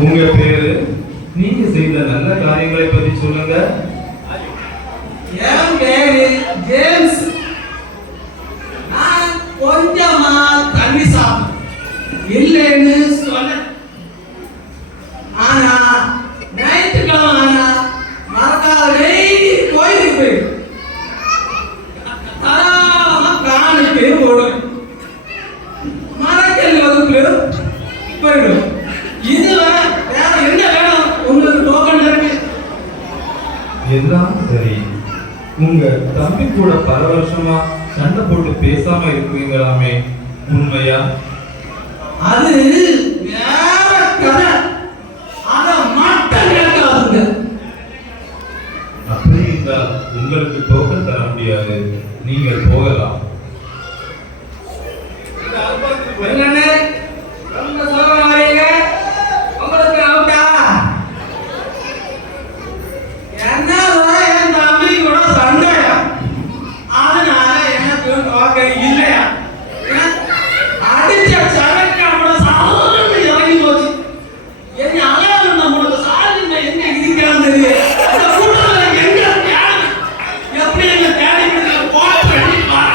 உங்க பேரு, நீங்க செய்த நல்ல காரியங்களை பத்தி சொல்லுங்க. என் பேரு ஜேம்ஸ். நான் கொஞ்சமா தண்ணி சாப்பிட்டேன் இல்லைன்னு சொன்ன. ஆனா ஞாயிற்றுக்கிழமை ஆனா மறக்காத கோயிலுக்கு போயிடு தாராளமா காணிக்கு போடுவேன். மரக்கல் வகுப்புல போயிடும். இது வேற என்ன வேணும்? உங்களுக்கு டோக்கன் இருக்கு. எல்லாம் சரி. உங்க தம்பி கூட பல வருஷமா சண்டை போட்டு பேசாம இருக்கீங்களாமே, உண்மையா? அது வேற கதை. அத மட்டும் கேட்காதுங்க. அப்படி இருந்தால் உங்களுக்கு டோக்கன் தர முடியாது, நீங்கள் போகலாம். என்னன்னு ரொம்ப சொல்ல மாட்டீங்க? உங்களுக்கு அவுட்டா? என்ன என் தம்பி கூட சண்டையா? அதனால எனக்கு டோக்கன் இல்லையா? அடிச்ச சரக்கு நம்மள சாதாரண இறங்கி போச்சு. என்ன அழகாக நம்மளுக்கு சாதின என்ன இருக்கிறான்னு தெரியல. அந்த கூட்டத்துல எங்க தேடி எப்படி எங்க தேடி போட்டு அடிப்பாங்க.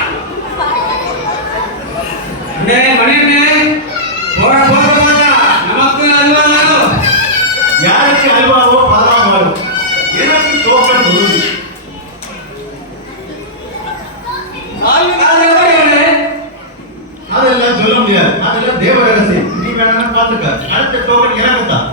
மணியண்ணே போற போறா நமக்கு அல்வாங்களோ? யாருக்கு அல்வாவோ பாதாமோ எனக்கு டோக்கன் கொடுங்க. அதெல்லாம் சொல்ல முடியாது. அதெல்லாம் தேவ ரகசியம். நீ வேணா பாத்துக்க. அடுத்த டோக்கன் எனக்கு தான்.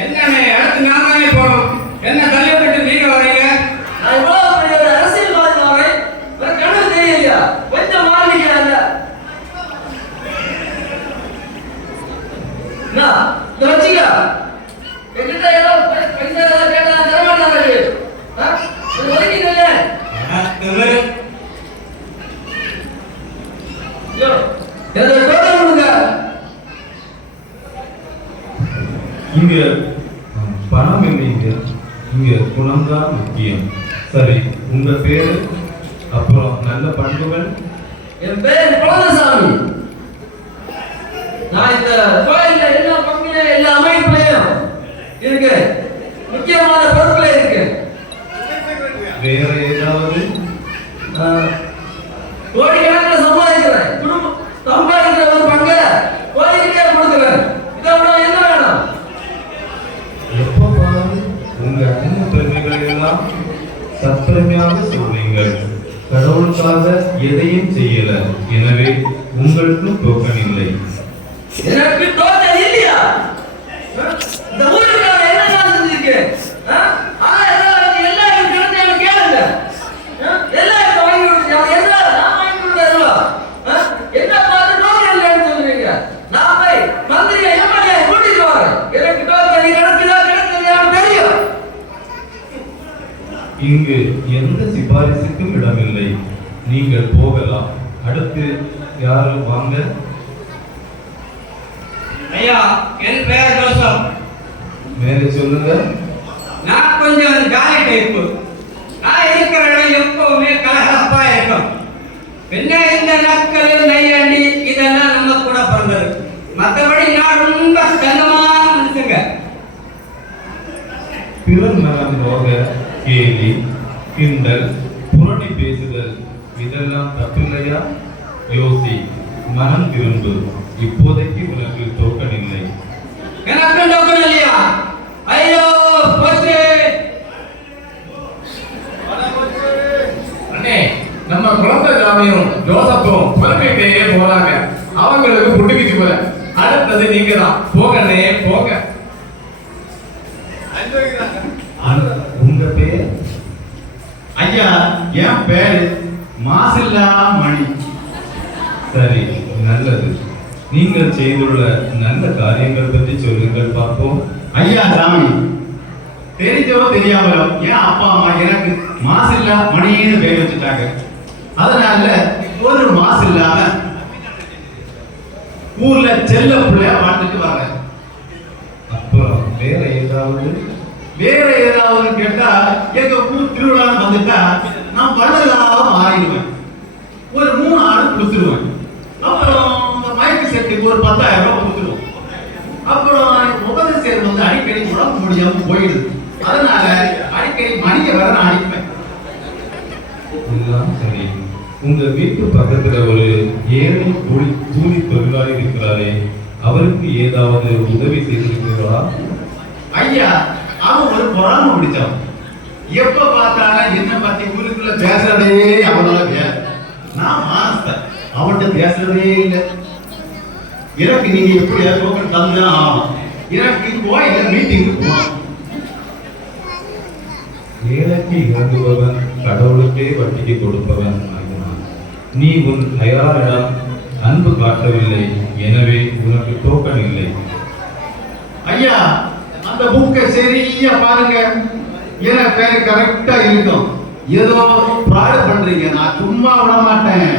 என்னண்ணே அடுத்து நானே போறோம். என்ன தலைவர்கிட்ட நீங்க வரீங்க? நான் இவ்வளவு பெரிய ஒரு அரசியல்வாதி வரேன். வேற கணக்கு தெரியலையா? கொஞ்சம் மாறிக்கிறாங்க. நான் இத வச்சுக்க. என்கிட்ட ஏதோ பைசா கேட்டா தர மாட்டாங்க. இது வரைக்கும் யோ ஏதோ டோக்கன் கொடுங்க. இங்க பணம் இல்லைங்க, இங்க குணம்தான் முக்கியம். சரி, உங்க பேரு, அப்புறம் நல்ல பண்புகள்? என் பேர் குலதசாமி. நான் இந்த கோயில்ல எல்லா பங்குல எல்லா அமைப்புலையும் இருக்கு. முக்கியமான பொறுப்புல இருக்கு. வேற ஏதாவது? கோடிக்கணக்கில் சம்பாதிக்கிறேன். குடும்பம் சம்பாதிக்கிற ஒரு பங்க கோயிலுக்கே கொடுக்குறேன். இதோட என்ன வேணும்? எப்ப பாரு உங்க அண்ணன் பெருமைகளை எல்லாம் சத்திரமையாக சொல்றீங்கள். கடவுளுக்காக எதையும் செய்யல, எனவே உங்களுக்கும் டோக்கன் இல்லை. எனக்கு டோக்கன் இல்லையா? இந்த ஊருக்காக என்ன நான் செஞ்சிருக்கேன்? எல்லாரும் கிடைச்சவங்க கேளுங்க. எல்லாரும் வாங்கி கொடுத்தேன். எல்லாரும் நான் வாங்கி கொடுத்தேன். என்ன பார்த்து டோக்கன் இல்லைன்னு சொல்றீங்க? நான் போய் மந்திரியை எம்எல்ஏ கூட்டிட்டு வரேன். எனக்கு டோக்கன் கிடைக்குதா கிடைக்கலையான்னு தெரியும். இங்கு எந்த சிபாரிசுக்கும் இடமில்லை, நீங்கள் போகலாம். அடுத்து யாரும் வாங்க. ஐயா, என் பெயர் ஜோசப். மேலே சொல்லுங்க. நான் கொஞ்சம் ஜாலி டைப்பு. நான் இருக்கிற இடம் எப்பவுமே கலகலப்பா இருக்கும். என்ன இந்த நக்கல் நையாண்டி இதெல்லாம் நம்ம கூட பிறந்தது. மற்றபடி நான் ரொம்ப தங்கமான மனுஷங்க. பிறர் நலம் போக கேலி, கிண்டல், புரணி பேசுதல் இதெல்லாம் தப்பில்லையா? யோசி, மனம் திரும்பு. இப்போதைக்கு உனக்கு டோக்கன் இல்லை. எனக்கு டோக்கன் இல்லையா? ஐயோ போச்சு. அண்ணே, நம்ம குழந்தைசாமியும் ஜோசப்பும் புலமையிலேயே போறாங்க. அவங்களுக்கு புட்டுக்கிச்சு போல. அடுத்தது நீங்க தான். போகண்ணே போக. உங்க பேர்? ஐயா, என் பேரு மாசில்லா மணி. சரி, நல்லது. நீங்கள் செய்துள்ள நல்ல காரியங்கள் பற்றி சொல்லுங்கள் பார்ப்போம். ஐயா சாமி, தெரிஞ்சோ தெரியாமலோ என் அப்பா அம்மா எனக்கு மாசில்லா மணின்னு பேர் வச்சுட்டாங்க. அதனால ஒரு மாசு இல்லாம ஊர்ல செல்ல பிள்ளையா வாழ்ந்துட்டு வரேன். அப்புறம் வேற ஏதாவது கேட்டா எங்க ஊர் திருவிழா வந்துட்டா நான் பண்ணலாம் போயிடுது. அதனால அடிக்கடி மணியை வர நான் அடிப்பேன். எல்லாம் சரி. உங்க வீட்டு பக்கத்துல ஒரு ஏழை கூலி தொழிலாளி இருக்கிறாரே, அவருக்கு ஏதாவது உதவி செய்திருக்கிறீர்களா? ஐயா, அவன் ஒரு பொறாம பிடிச்சவன். எப்ப பார்த்தாலும் என்ன பத்தி ஊருக்குள்ள பேசுறதே அவனோட வேலை. நான் மாஸ்டர், அவன்கிட்ட பேசுறதே இல்லை. எனக்கு நீங்க எப்படி டோக்கன் தந்துதான் ஆகணும். எனக்கு கோயில மீட்டிங்கு போகணும். ஏழைக்கு இறங்குபவன் கடவுளுக்கே வட்டிக்கு கொடுப்பவன் ஆகினான். நீ உன் அயலாரிடம் அன்பு காட்டவில்லை, எனவே உனக்கு டோக்கன் இல்லை. ஐயா, அந்த புக்கை சரியா பாருங்க. என பேரு கரெக்டா இருக்கும். ஏதோ ஃப்ராட் பண்றீங்க. நான் சும்மா விட மாட்டேன்.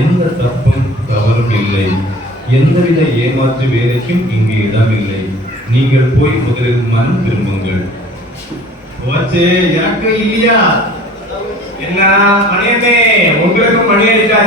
எந்த தப்பும் தவறும் இல்லை. எந்தவித ஏமாற்று வேலைக்கும் இங்கு இடமில்லை. நீங்கள் போய் முதலில் மனம் திரும்புங்கள். போச்சே, எனக்கு இல்லையா? என்ன மணியண்ணே, உங்களுக்கு மணி அடிச்சா